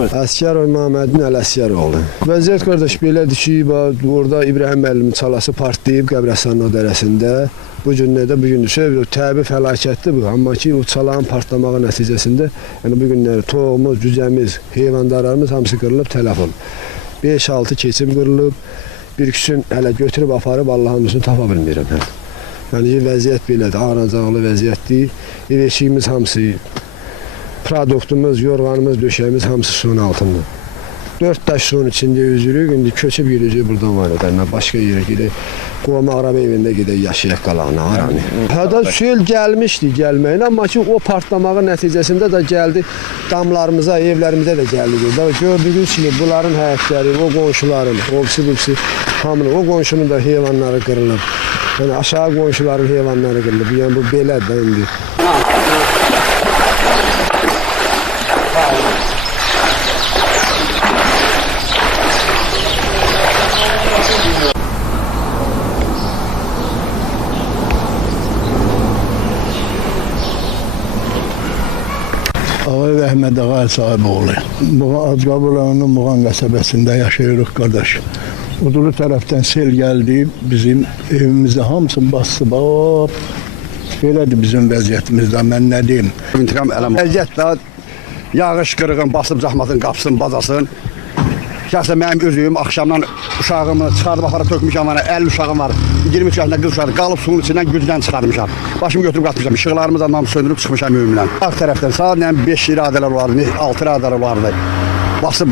Əsgərov Məhəmmədin Ələsgəroğlu. Vəziyyət qardaş belədir ki, orada İbrahim müəllimin çalası partlayıb Qəbrəstanlıq dərəsində. Bu günlərdə təbii fəlakətdir bu. Amma ki, o çalağın partlamağı nəticəsində yəni bu günlər toğumuz, cücəmiz, heyvandarlarımız hamısı qırılıb, tələf olub. 5-6 keçim qırılıb, bir küsün hələ götürüb aparıb Allahın üstünü tapa bilmirəm. Yəni vəziyyət belədir, ağracaqlı vəziyyətdir. Ev eşiyimiz hamısı, produktumuz, yorğanımız, döşəyimiz hamısı suyun altında. 4 daş suyun içində üzürük, indi köçüb gedəcək buradan var edəndən, başqa yerə gedək. Qovma araba evində gedək, yaşayaq qalağına, aranı. Hədə sel gəlmişdi gəlməyin, amma ki, o partlamağı nəticəsində də gəldi damlarımıza, evlərimizə də gəldi. Gördüyünüz kimi, bunların həyətləri, o qonşuların, obsi, hamını, o qonşunun da heyvanları qırılıb. Yəni, aşağı qonşuların heyvanları qırılıb. Yəni, bu belədir indi. Ağay Əhməd Ağay Sahiboğlu. Acqabul rayonunun Muğan qəsəbəsində yaşayırıq qardaş. Udulu tərəfdən sel gəldi, bizim evimizdə hamısını bastı, belədir bizim vəziyyətimizdə, mən nə deyim. İntiqam Ələmov. Vəziyyətdə yağış qırığın basıb zahmatın, qapsın, bazasın. Şəxsən mənim özüm axşamdan uşağımı çıxardıb aparıb tökmüşəm, 50 uşağım var, 23 yaşında qız uşağı qalıb suyun içindən gücdən çıxarmışam. Başımı götürüb qatmışam, işıqlarımı da söndürüb çıxmışam ümumən. Sağ tərəfdən sağ 5 iradələr vardı, 6 iradələr vardı. Basıb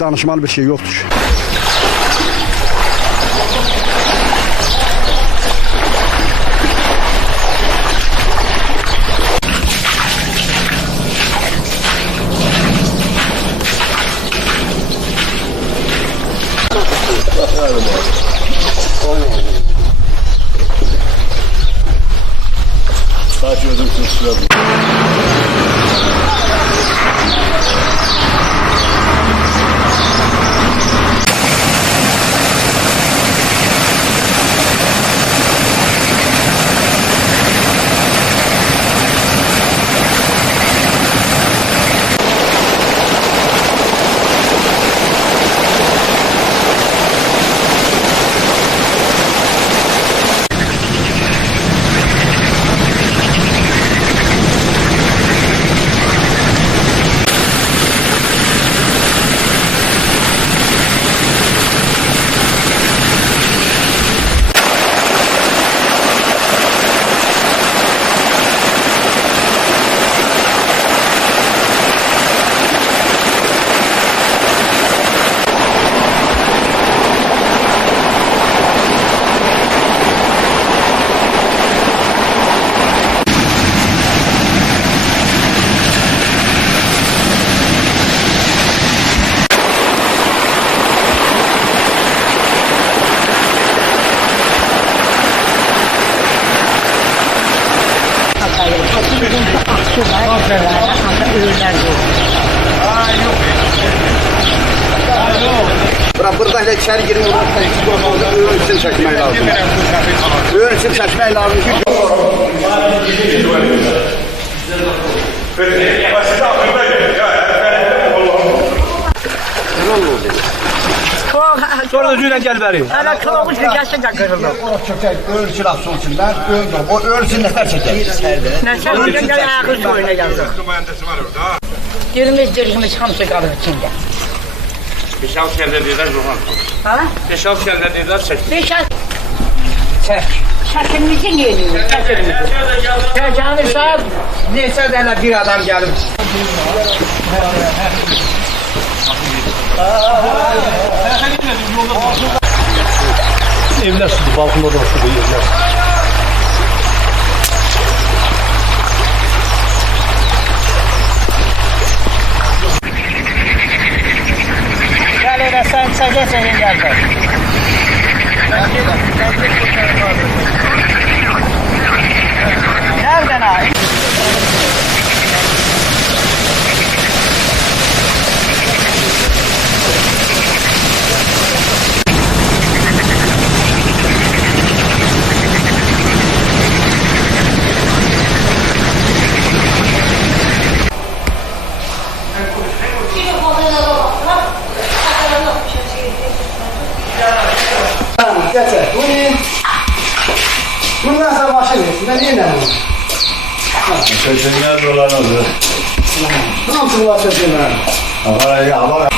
danışmalı bir şey yoxdur. Sadece ödüm kılıçlar. Burada içeri girin, ölçün çəkmək lazım. Ölçün çəkmək lazım. Sonra da düğüne gel beri. Ana kılavuz bir gelsin de kırılır. Ölçün asıl içinden, o ölçün nefer çeker. Nefer çeker, ayağı suyuna geldi. Dirimiz hamısı kalır içinde. 5-6 kəldə dedilər Ruhan. Ha? 5-6 kəldə dedilər çək. Çək. Çəkimizi niye ediyorsun? Çəkimizi. Çəkini sağ. Neçə dənə bir adam gəlib. Evlər sudur, balkonda da sudur evlər. Gel sen çəkə geldi. Nereden abi? Şimdi Bundan sonra başı versin. Ben niye ne yapayım? Çetinler dolanır. Ne yapsın bu çetinler? Ama ne diyor? Hala hayır var.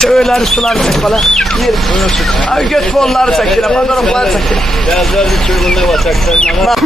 Köyleri suları çek bana. Ay göt bolları çek yine, fotoğrafları çek yine. Yazlar bir türlüğüne basaklarına.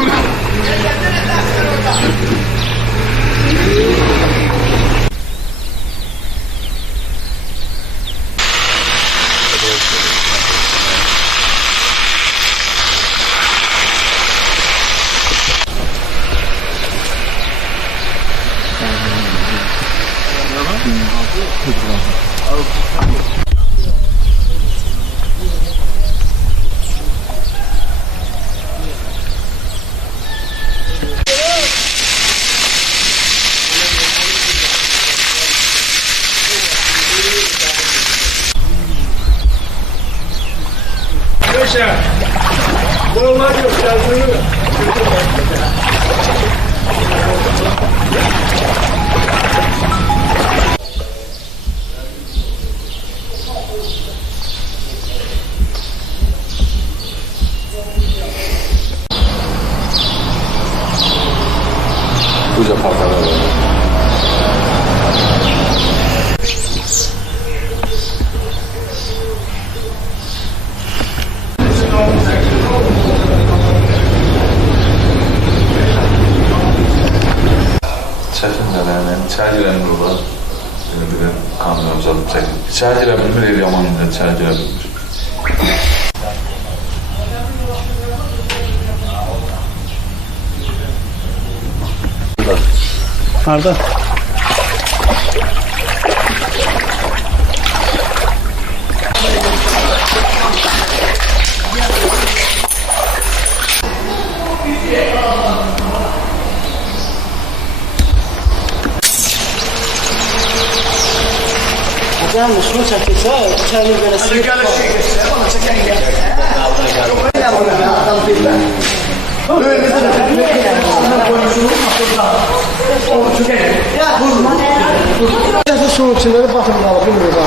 Buca pazarı. Çəkinlər, yəni içəri girən burada bir də kamera uzadım çəkin. İçəri girə bilmir, el yaman indi içəri girə bilmir. Harda? Hocam şunu çekilse, içeri göresin. Suyun içinde de batırıp alıp bilmiyoruz abi.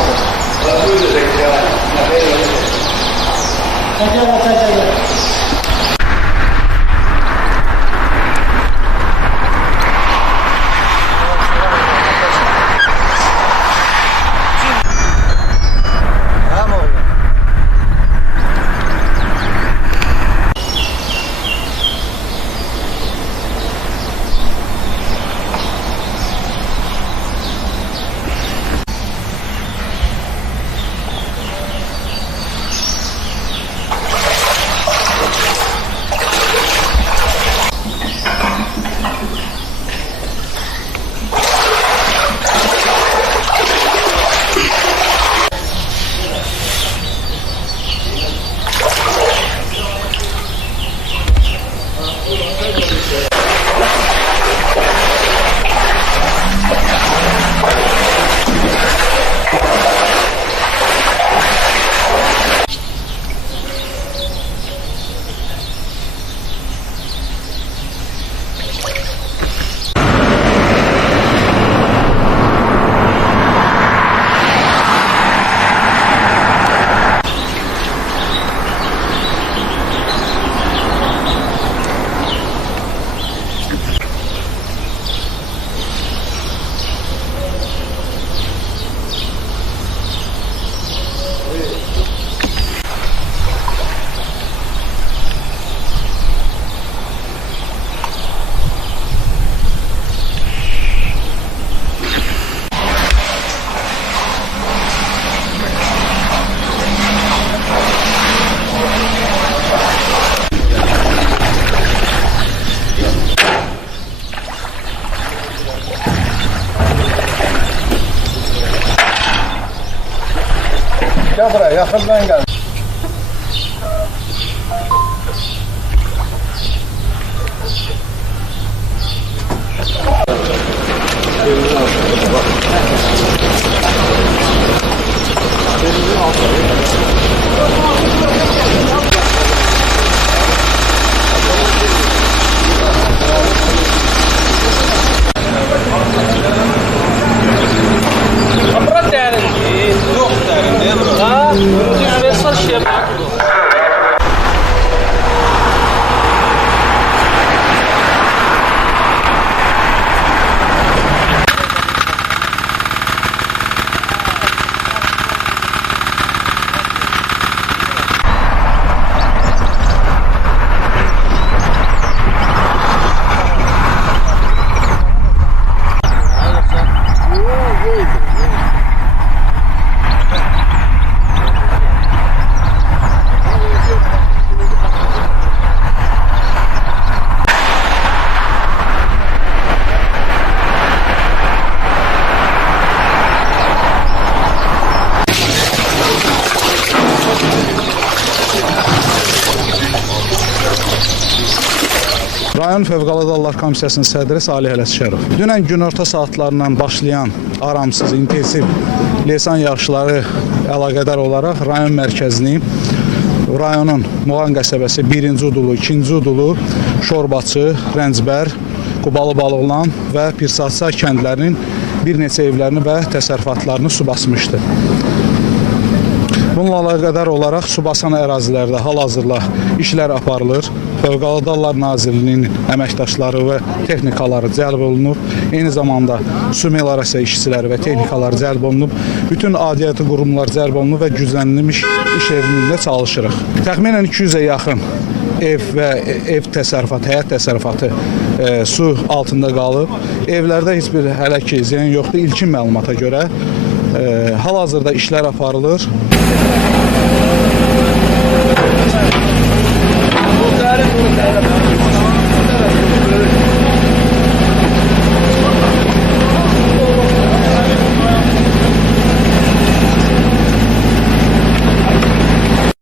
Gel buraya, yakından gel. Rayon Fövqəladə Hallar Komissiyasının sədri Salih Ələsgərov. Dünən günorta saatlarından başlayan aramsız, intensiv leysan yağışları əlaqədar olaraq rayon mərkəzini, rayonun Muğan qəsəbəsi 1-ci Udulu, 2-ci Udulu, Şorbaçı, Rəncbər, Qubalı Balıqlan və Pirsatsa kəndlərinin bir neçə evlərini və təsərrüfatlarını su basmışdı. Bununla əlaqədar olaraq su basan ərazilərdə hal-hazırda işlər aparılır. Fövqəladə Hallar Nazirliyinin əməkdaşları və texnikaları cəlb olunub. Eyni zamanda su meliorasiya işçiləri və texnikaları cəlb olunub. Bütün aidiyyatı qurumlar cəlb olunub və güclənilmiş iş evində çalışırıq. Təxminən 200-ə yaxın ev və ev təsərrüfatı, həyət təsərrüfatı su altında qalıb. Evlərdə heç bir hələ ki ziyan yoxdur. İlkin məlumata görə hal-hazırda işlər aparılır. Bu